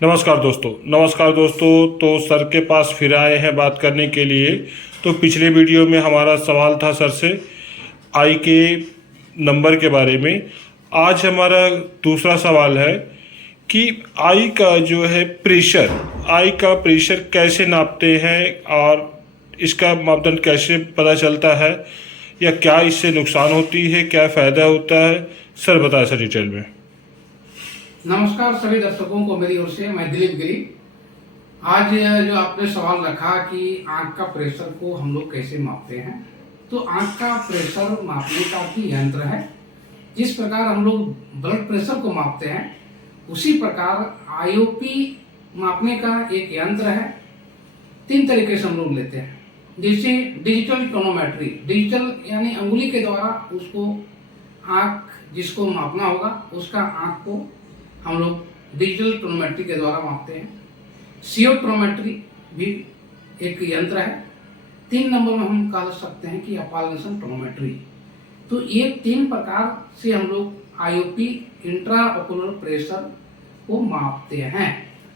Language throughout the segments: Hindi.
नमस्कार दोस्तों। तो सर के पास फिर आए हैं बात करने के लिए। तो पिछले वीडियो में हमारा सवाल था सर से आई के नंबर के बारे में। आज हमारा दूसरा सवाल है कि आई का जो है प्रेशर, आई का प्रेशर कैसे नापते हैं और इसका मापदंड कैसे पता चलता है, या क्या इससे नुकसान होती है, क्या फ़ायदा होता है। सर बताएं सर डिटेल में। नमस्कार सभी दर्शकों को मेरी ओर से। मैं दिलीप गिरी। आज जो आपने सवाल रखा कि आंख का प्रेशर को हम लोग कैसे मापते हैं, तो आंख का प्रेशर मापने का भी यंत्र है। जिस प्रकार हम लोग ब्लड प्रेशर को मापते हैं, उसी प्रकार आईओपी मापने का एक यंत्र है। 3 तरीके से हम लोग लेते हैं। जैसे डिजिटल टोनोमेट्री, डिजिटल यानी अंगुली के द्वारा उसको आंख जिसको मापना होगा उसका आंख को हम लोग डिजिटल टोनोमेट्री के द्वारा मापते हैं। सीओटोमेट्री भी एक यंत्र है। 3 नंबर में हम कह सकते हैं कि अपालनेशन टोनोमेट्री। तो ये 3 प्रकार से हम लोग आईओपी इंट्राओकुलर प्रेशर को मापते हैं।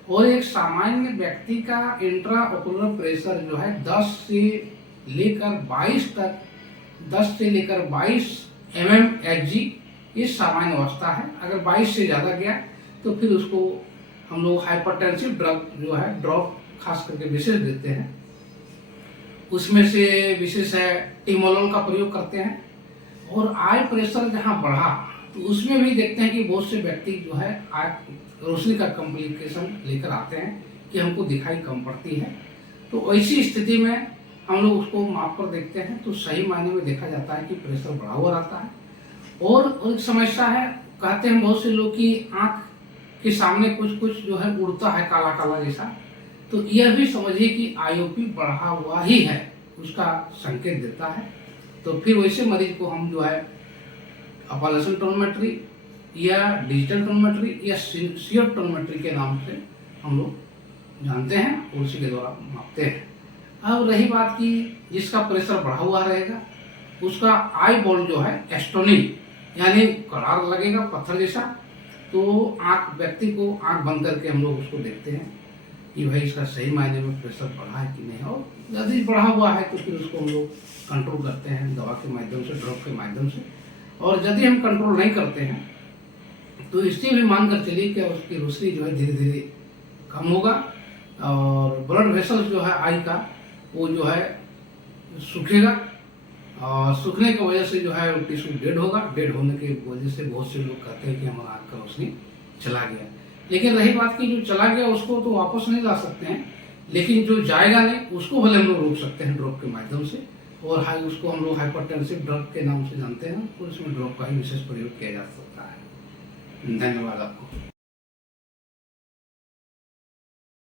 और एक सामान्य व्यक्ति का इंट्राओकुलर प्रेशर जो है 10 से लेकर 22 तक, 10 से लेकर 22 mmHg ये सामान्य अवस्था है। अगर 22 से ज़्यादा गया तो फिर उसको हम लोग हाइपरटेंसिव ड्रग जो है ड्रॉप खास करके विशेष देते हैं। उसमें से विशेष है टिमोलोल का प्रयोग करते हैं। और आई प्रेशर जहाँ बढ़ा तो उसमें भी देखते हैं कि बहुत से व्यक्ति जो है रोशनी का कॉम्प्लिकेशन लेकर आते हैं कि हमको दिखाई कम पड़ती है। तो ऐसी स्थिति में हम लोग उसको माप कर देखते हैं तो सही मायने में देखा जाता है कि प्रेशर बढ़ा हुआ रहता है। और एक समस्या है, कहते हैं बहुत से लोग कि आँख के सामने कुछ जो है उड़ता है काला काला जैसा, तो यह भी समझिए कि आईओपी बढ़ा हुआ ही है, उसका संकेत देता है। तो फिर वैसे मरीज को हम जो है अपालनेशन टोनोमेट्री या डिजिटल टोनोमेट्री या सीओटोमेट्री के नाम से हम लोग जानते हैं और उसी के द्वारा मापते हैं। अब रही बात की जिसका प्रेशर बढ़ा हुआ रहेगा उसका आई बॉल जो है एस्टोनिक यानी करार लगेगा पत्थर जैसा। तो व्यक्ति को आंख बंद करके हम लोग उसको देखते हैं कि भाई इसका सही मायने में प्रेशर बढ़ा है कि नहीं। और यदि बढ़ा हुआ है तो फिर उसको हम लोग कंट्रोल करते हैं दवा के माध्यम से, ड्रॉप के माध्यम से। और यदि हम कंट्रोल नहीं करते हैं तो इससे भी मान कर चलिए कि उसकी रोशनी जो है धीरे धीरे कम होगा और ब्लड वेसल्स जो है आई का वो जो है सूखेगा। और सूखने की वजह से जो है टिश्यू डेड होगा। डेड होने की वजह से बहुत से लोग कहते हैं कि हमारा आँख का रोशनी चला गया। लेकिन रही बात की जो चला गया उसको तो वापस नहीं ला सकते हैं, लेकिन जो जाएगा नहीं उसको भले हम लोग रोक सकते हैं ड्रॉप के माध्यम से। और उसको हम लोग हाइपरटेंसिव ड्रग के नाम से जानते हैं। तो इसमें ड्रॉप का ही विशेष प्रयोग किया जा सकता है। धन्यवाद आपको।